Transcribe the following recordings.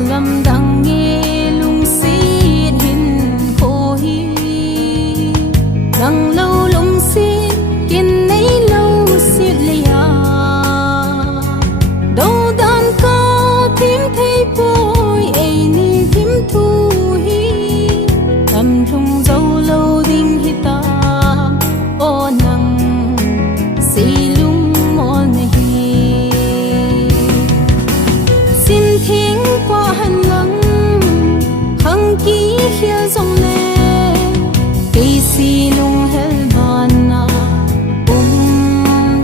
lâm đăng nghe lung xin hin khô hi đăng lâu lung xin kiên nấy lâu xin lia đâu đàn ca tím thấy bôi ấy ni tím thu hi tâm trung dâu lâu đinh hi ta ô nắng xì lung mòn hi xin thiên qua hành lăng khăng ký khia dòng lệ cây xì lung hel bana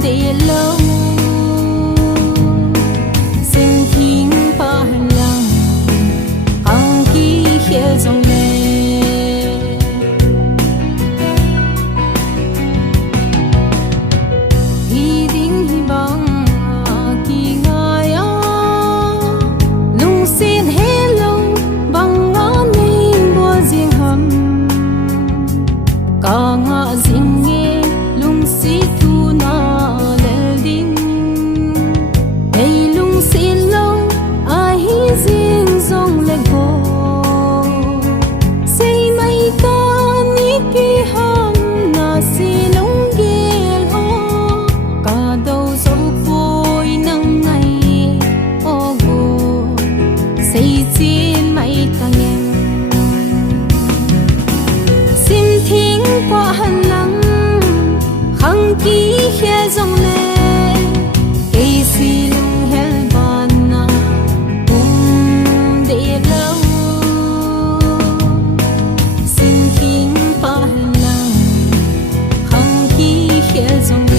để lâu xin thiên qua hành lăng khăng ký khia dòng lệ hi ding hi bang ki ngaya lung xin hello bang ngani bo jing ham ka nga jing nge lung si thu na lel ding ei lung xin lo a hi jing zong le go sei mai ta ni ki ham na si lung gel ho ka dau zo phôi nang ngày ô go sei chin mai ta nghe xin thiên qua hành lăng khăng ký khia dòng lệ cây xì lung hel bana để lâu xin thiên qua hành lăng khăng ký khia dòng lệ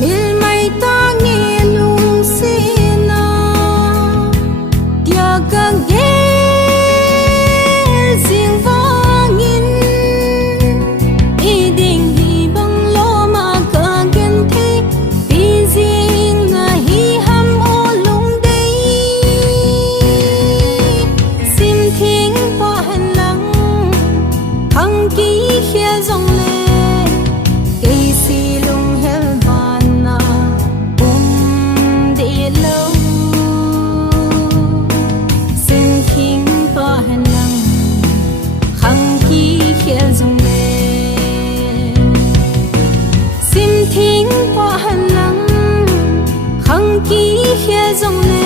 mil mai ta nghe lung xin na tia ga ge sing vangin i ding hi bang lo ma ka gen the pi jing na hi ham o lung dei xin thiên qua hành lăng khăng ký khia dòng lệ cây xì lung hel bana để lâu xin thiên qua hành lăng khăng ký khia dòng lệ xin thiên qua hành lăng khăng ký khia dòng lệ